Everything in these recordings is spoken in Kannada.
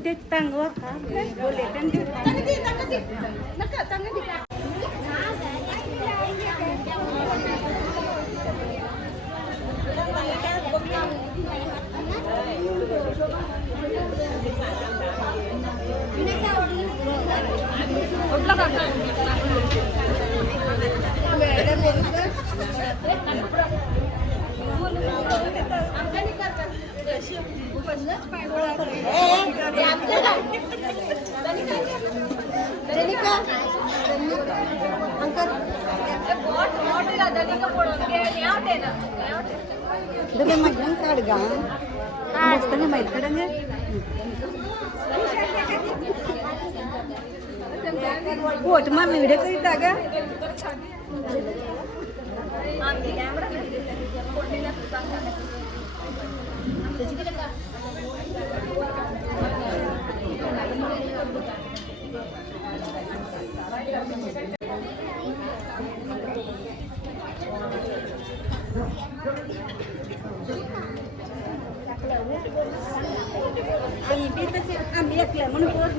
ते तंगवा का बोले मजन काढगा मस्त माहित काढंगे पोट मा व्हिडिओ करीता का आम्ही ऐकलं म्हणून पोट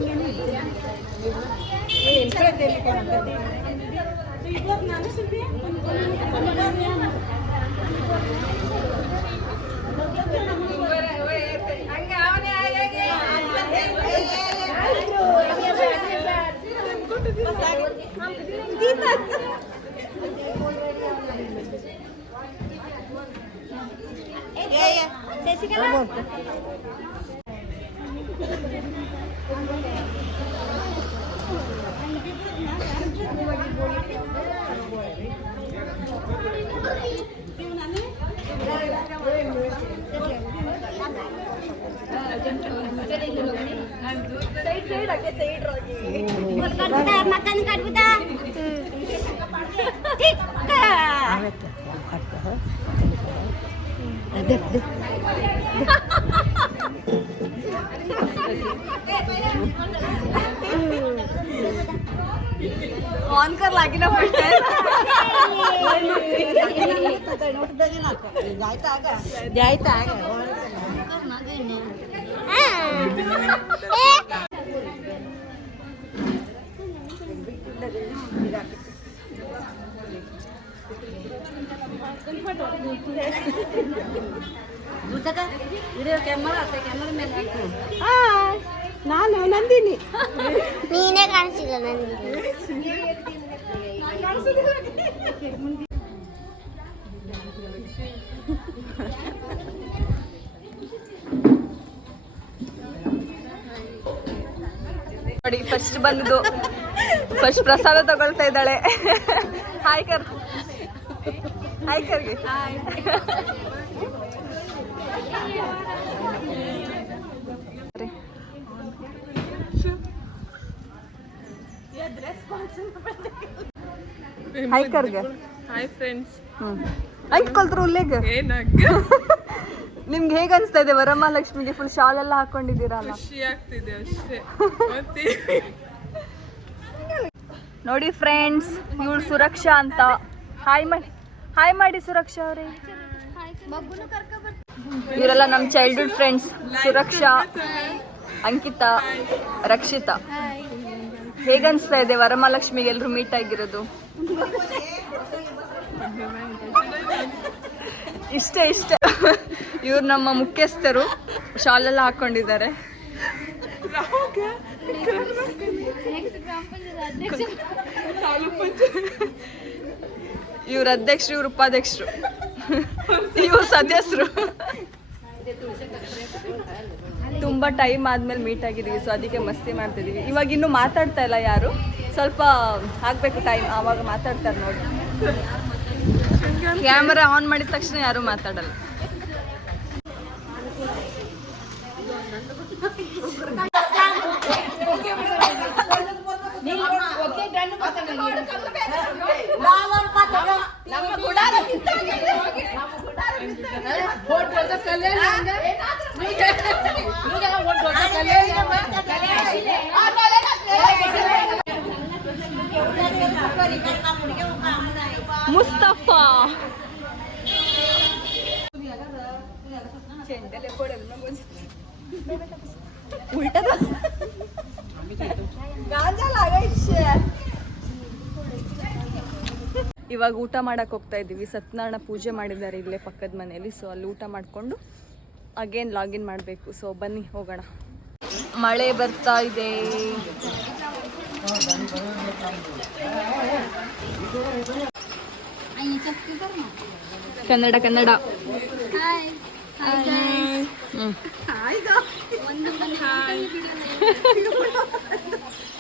makan kan kita. Tika. Ada. On कर लागी ना पडते ನಾನು ನಂದಿನಿ ನೀನೇ ಕಾಣಿಸಿಲ್ಲ ನಂದಿನಿ ನೋಡಿ ಫಸ್ಟ್ ಬಂದಿದ್ದು ಫಸ್ಟ್ ಪ್ರಸಾದ ತಗೊಳ್ತಾ ಇದ್ದಾಳೆ ಹಾಯ್ ಕರ್ ಹಾಯ್ ಕರ್ಗೆ ಹಾಯ್ ಕರ್ಗೆ ಹಾಯ್ ಫ್ರೆಂಡ್ಸ್ ಹಂಗೆ ಕಲ್ತ್ರು ಉಲ್ಲೇಗ ನಿಮ್ಗೆ ಹೇಗೆ ಅನಿಸ್ತಾ ಇದೆ ವರಮಹಾಲಕ್ಷ್ಮಿಗೆ ಫುಲ್ ಶಾಲ್ ಎಲ್ಲ ಹಾಕೊಂಡಿದ್ದೀರಲ್ಲ ಖುಷಿ ಆಗ್ತಿದೆ ಅಷ್ಟೇ ಮತ್ತೆ ನೋಡಿ ಫ್ರೆಂಡ್ಸ್ ಇವಳು ಸುರಕ್ಷಾ ಅಂತ ಹಾಯ್ ಮಾಡಿ ಸುರಕ್ಷಾ ಅವರೇ ಇವರೆಲ್ಲ ನಮ್ಮ ಚೈಲ್ಡ್ಹುಡ್ ಫ್ರೆಂಡ್ಸ್ ಸುರಕ್ಷಾ ಅಂಕಿತಾ ರಕ್ಷಿತಾ ಹೇಗನ್ಸ್ತಾ ಇದೆ ವರಮಹಾಲಕ್ಷ್ಮಿಗೆ ಎಲ್ಲರೂ ಮೀಟ್ ಆಗಿರೋದು ಇಷ್ಟೇ ಇವ್ರು ನಮ್ಮ ಮುಖ್ಯಸ್ಥರು ಶಾಲೆಲ್ಲ ಹಾಕೊಂಡಿದ್ದಾರೆ ಇವ್ರ ಅಧ್ಯಕ್ಷರು ಇವ್ರ ಉಪಾಧ್ಯಕ್ಷರು ಇವ್ರ ಸದಸ್ಯರು ತುಂಬ ಟೈಮ್ ಆದ್ಮೇಲೆ ಮೀಟ್ ಆಗಿದ್ದೀವಿ ಸೊ ಅದಕ್ಕೆ ಮಸ್ತಿ ಮಾಡ್ತಿದ್ದೀವಿ ಇವಾಗ ಇನ್ನೂ ಮಾತಾಡ್ತಾ ಇಲ್ಲ ಯಾರು ಸ್ವಲ್ಪ ಆಗಬೇಕು ಟೈಮ್ ಆವಾಗ ಮಾತಾಡ್ತಾರೆ ನೋಡಿ ಕ್ಯಾಮರಾ ಆನ್ ಮಾಡಿದ ತಕ್ಷಣ ಯಾರು ಮಾತಾಡಲ್ಲ ಮುಸ್ತಫಾ ಉಲ್ಟದ ಇವಾಗ ಊಟ ಮಾಡಕ್ಕೆ ಹೋಗ್ತಾ ಇದ್ದೀವಿ. ಸತ್ಯನಾರಾಯಣ ಪೂಜೆ ಮಾಡಿದ್ದಾರೆ ಇಲ್ಲೇ ಪಕ್ಕದ ಮನೆಯಲ್ಲಿ. ಸೊ ಅಲ್ಲಿ ಊಟ ಮಾಡಿಕೊಂಡು ಅಗೇನ್ ಲಾಗಿನ್ ಮಾಡಬೇಕು. ಸೊ ಬನ್ನಿ ಹೋಗೋಣ. ಮಳೆ ಬರ್ತಾ ಇದೆ. ಕನ್ನಡ ಕನ್ನಡ.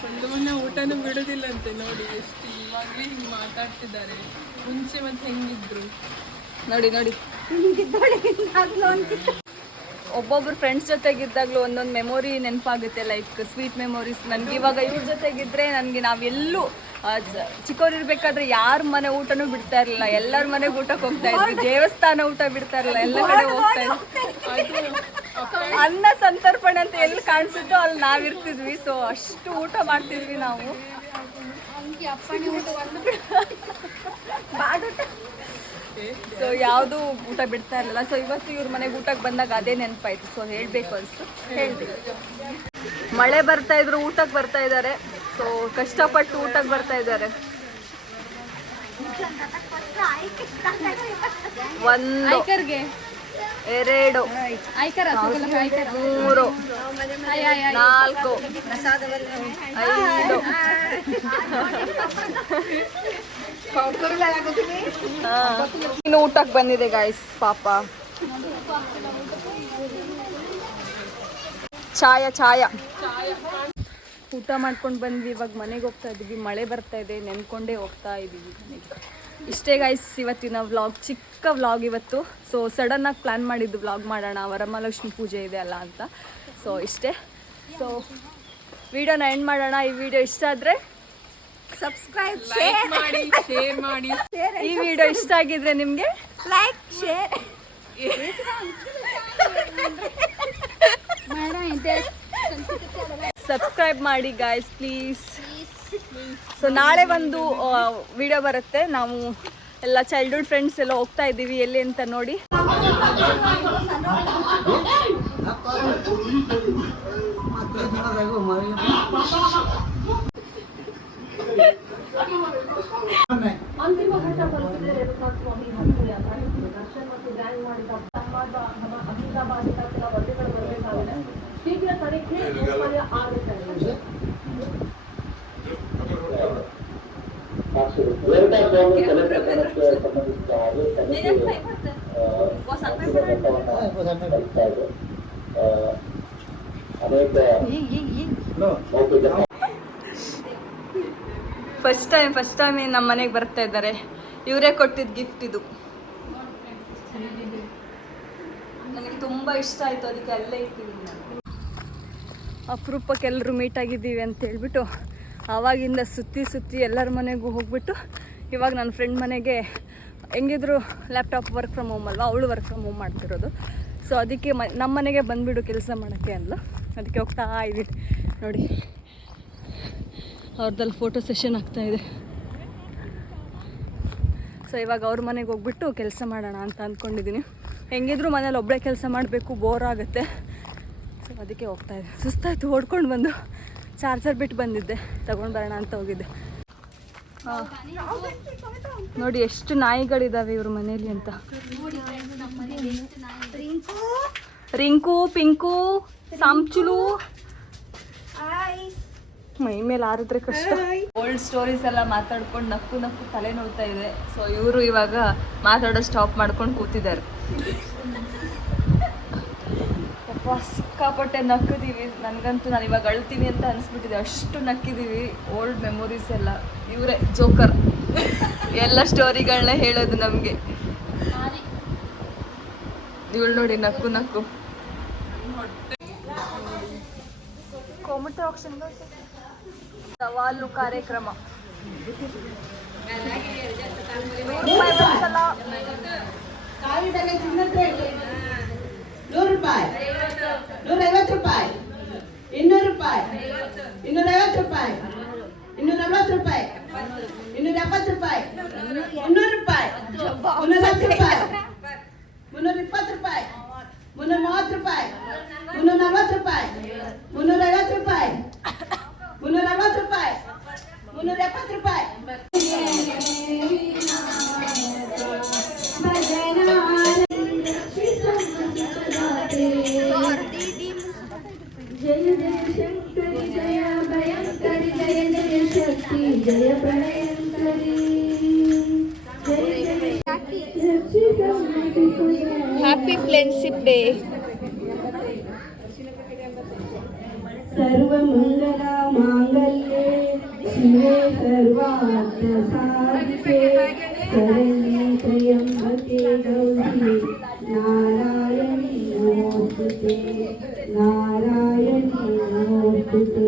ಒಂದು ಮೊನ್ನೆ ಊಟನೂ ಬಿಡುದಿಲ್ಲಂತೆ ನೋಡಿ, ಎಷ್ಟು ಇವಾಗಲೇ ಹಿಂಗೆ ಮಾತಾಡ್ತಿದ್ದಾರೆ. ಮುಂಚೆ ಮತ್ತೆ ಹೆಂಗಿದ್ರು ನೋಡಿ ನೋಡಿ. ಒಬ್ಬೊಬ್ರು ಫ್ರೆಂಡ್ಸ್ ಜೊತೆಗಿದ್ದಾಗಲೂ ಒಂದೊಂದು ಮೆಮೊರಿ ನೆನಪಾಗುತ್ತೆ, ಲೈಕ್ ಸ್ವೀಟ್ ಮೆಮೊರೀಸ್. ನನಗೆ ಇವಾಗ ಇವ್ರ ಜೊತೆಗಿದ್ರೆ ನನಗೆ ನಾವೆಲ್ಲೂ ಚಿಕ್ಕವರಿರ್ಬೇಕಾದ್ರೆ ಯಾರ ಮನೆ ಊಟನೂ ಬಿಡ್ತಾ ಇರಲಿಲ್ಲ, ಎಲ್ಲರ ಮನೆಗೆ ಊಟಕ್ಕೆ ಹೋಗ್ತಾ ಇದ್ವಿ. ದೇವಸ್ಥಾನ ಊಟ ಬಿಡ್ತಾ ಇರಲಿಲ್ಲ, ಎಲ್ಲ ಕಡೆ ಹೋಗ್ತಾ ಇದ್ವಿ. ಅನ್ನ ಸಂತರ್ಪಣೆ ಅಂತ ಎಲ್ಲಿ ಕಾಣಿಸುತ್ತೋ ಅಲ್ಲಿ ನಾವಿರ್ತಿದ್ವಿ. ಸೊ ಅಷ್ಟು ಊಟ ಮಾಡ್ತಿದ್ವಿ ನಾವು. ಸೊ ಯಾವುದು ಊಟ ಬಿಡ್ತಾ ಇರಲಿಲ್ಲ. ಸೊ ಇವತ್ತು ಇವ್ರ ಮನೆಗೆ ಊಟಕ್ಕೆ ಬಂದಾಗ ಅದೇ ನೆನಪಾಯ್ತು. ಸೊ ಹೇಳಬೇಕು ಅನಿಸ್ತು, ಹೇಳ್ತೀವಿ. ಮಳೆ ಬರ್ತಾ ಇದ್ರು ಊಟಕ್ಕೆ ಬರ್ತಾ ಇದ್ದಾರೆ. ಸೊ ಕಷ್ಟಪಟ್ಟು ಊಟಕ್ಕೆ ಬರ್ತಾ ಇದ್ದಾರೆ. 1 2 3 4 5 ಇನ್ನು ಊಟಕ್ಕೆ ಬಂದಿದೆ ಗಾಯ್ಸ್. ಪಾಪ ಛಾಯ ಊಟ ಮಾಡ್ಕೊಂಡು ಬಂದ್ವಿ. ಇವಾಗ ಮನೆಗೆ ಹೋಗ್ತಾ ಇದ್ದೀವಿ. ಮಳೆ ಬರ್ತಾ ಇದೆ, ನೆನ್ಕೊಂಡೇ ಹೋಗ್ತಾ ಇದ್ದೀವಿ ಮನೆಗೆ. ಇಷ್ಟೇ ಗಾಯ್ಸ್ ಇವತ್ತಿನ ವ್ಲಾಗ್, ಚಿಕ್ಕ ವ್ಲಾಗ್ ಇವತ್ತು. ಸೊ ಸಡನ್ನಾಗಿ ಪ್ಲ್ಯಾನ್ ಮಾಡಿದ್ದು ವ್ಲಾಗ್ ಮಾಡೋಣ, ವರಮಹಾಲಕ್ಷ್ಮಿ ಪೂಜೆ ಇದೆ ಅಲ್ಲ ಅಂತ. ಸೊ ಇಷ್ಟೇ. ಸೊ ವಿಡಿಯೋನ ಎಂಡ್ ಮಾಡೋಣ. ಈ ವಿಡಿಯೋ ಇಷ್ಟ ಆದರೆ ಸಬ್ಸ್ಕ್ರೈಬ್, ಲೈಕ್ ಮಾಡಿ, ಶೇರ್ ಮಾಡಿ. ಈ ವಿಡಿಯೋ ಇಷ್ಟ ಆಗಿದ್ರೆ ನಿಮಗೆ ಲೈಕ್, ಶೇರ್ ಸಬ್ಸ್ಕ್ರೈಬ್ ಮಾಡಿ ಗಾಯ್ಸ್ ಪ್ಲೀಸ್. ಸೊ ನಾಳೆ ಒಂದು ವಿಡಿಯೋ ಬರುತ್ತೆ. ನಾವು ಎಲ್ಲ ಚೈಲ್ಡ್ಹುಡ್ ಫ್ರೆಂಡ್ಸ್ ಎಲ್ಲ ಹೋಗ್ತಾ ಇದ್ದೀವಿ, ಎಲ್ಲಿ ಅಂತ ನೋಡಿ. ಫಸ್ಟ್ ಟೈಮ್ ನಮ್ಮ ಮನೆಗೆ ಬರ್ತಾ ಇದ್ದಾರೆ. ಇವರೇ ಕೊಟ್ಟಿದ್ದು ಗಿಫ್ಟ್ ಇದು. ನನಗೆ ತುಂಬ ಇಷ್ಟ ಆಯಿತು, ಅದಕ್ಕೆ ಅಲ್ಲೇ ಇಟ್ಟಿದ್ದೀನಿ ನಾನು. ಅಪರೂಪಕ್ಕೆ ಎಲ್ಲರೂ ಮೀಟ್ ಆಗಿದ್ದೀವಿ ಅಂತ ಹೇಳ್ಬಿಟ್ಟು ಆವಾಗಿಂದ ಸುತ್ತಿ ಎಲ್ಲರ ಮನೆಗೂ ಹೋಗ್ಬಿಟ್ಟು ಇವಾಗ ನನ್ನ ಫ್ರೆಂಡ್ ಮನೆಗೆ, ಹೆಂಗಿದ್ರು ಲ್ಯಾಪ್ಟಾಪ್ ವರ್ಕ್ ಫ್ರಮ್ ಹೋಮ್ ಅಲ್ವಾ, ಅವಳು ವರ್ಕ್ ಫ್ರಮ್ ಹೋಮ್ ಮಾಡ್ತಿರೋದು. ಸೊ ಅದಕ್ಕೆ ನಮ್ಮ ಮನೆಗೆ ಬಂದುಬಿಡು ಕೆಲಸ ಮಾಡೋಕ್ಕೆ ಅಂದ್ಲು. ಅದಕ್ಕೆ ಹೋಗ್ತಾ ಇದ್ದೀನಿ ನೋಡಿ. ಅವ್ರದ್ದಲ್ಲಿ ಫೋಟೋ ಸೆಷನ್ ಆಗ್ತಾಯಿದೆ. ಸೊ ಇವಾಗ ಅವ್ರ ಮನೆಗೆ ಹೋಗ್ಬಿಟ್ಟು ಕೆಲಸ ಮಾಡೋಣ ಅಂತ ಅಂದ್ಕೊಂಡಿದ್ದೀನಿ. ಹೆಂಗಿದ್ರು ಮನೇಲಿ ಒಬ್ಬಳೇ ಕೆಲಸ ಮಾಡಬೇಕು, ಬೋರ್ ಆಗುತ್ತೆ. ಸೊ ಅದಕ್ಕೆ ಹೋಗ್ತಾಯಿದ್ದೆ. ಸುಸ್ತಾಯಿತು, ಓಡ್ಕೊಂಡು ಬಂದು ಚಾರ್ಜರ್ ಬಿಟ್ಟು ಬಂದಿದ್ದೆ, ತಗೊಂಡು ಬರೋಣ ಅಂತ ಹೋಗಿದ್ದೆ. ಹಾಂ ನೋಡಿ ಎಷ್ಟು ನಾಯಿಗಳಿದ್ದಾವೆ ಇವ್ರ ಮನೇಲಿ ಅಂತ. ರಿಂಕು, ಪಿಂಕು, ಸಾಂಚುಲು, ಮೈ ಮೇಲೆ ಆರಿದ್ರೆ ಕಷ್ಟ. ಓಲ್ಡ್ ಸ್ಟೋರೀಸ್ ಎಲ್ಲ ಮಾತಾಡ್ಕೊಂಡು ನಕ್ಕು ತಲೆ ನೋಡ್ತಾ ಇದೆ. ಸೊ ಇವರು ಇವಾಗ ಮಾತಾಡೋ ಸ್ಟಾಪ್ ಮಾಡ್ಕೊಂಡು ಕೂತಿದ್ದಾರೆ. ಅಪ್ಪ ಸಿಕ್ಕಾಪಟ್ಟೆ ನಕ್ಕಿದ್ದೀವಿ. ನನಗಂತೂ ನಾನು ಇವಾಗ ಅಳ್ತೀನಿ ಅಂತ ಅನಿಸ್ಬಿಟ್ಟಿದೆ, ಅಷ್ಟು ನಕ್ಕಿದ್ದೀವಿ. ಓಲ್ಡ್ ಮೆಮೊರೀಸ್ ಎಲ್ಲ. ಇವರೇ ಜೋಕರ್, ಎಲ್ಲ ಸ್ಟೋರಿಗಳನ್ನ ಹೇಳೋದು ನಮಗೆ. ಇವಳು ನೋಡಿ ನಕ್ಕು ಸವಾಲು ಕಾರ್ಯಕ್ರಮ. ₹100, ₹150, ₹200, ₹250, ₹240, ₹270, ₹300, ₹310, ₹320, ₹330, ₹340, ₹340, शङ्करि जय भयङ्करि जय जय शक्ति जय प्रलयङ्करि जय जय ಹ್ಯಾಪಿ ಫ್ರೆಂಡ್ಶಿಪ್ ಡೇ. सर्वमङ्गल माङ्गल्ये शिवे सर्वार्थसाधिके शरण्ये त्र्यम्बके गौरी नारायणी नमोस्तुते नारायणी नमोस्तुते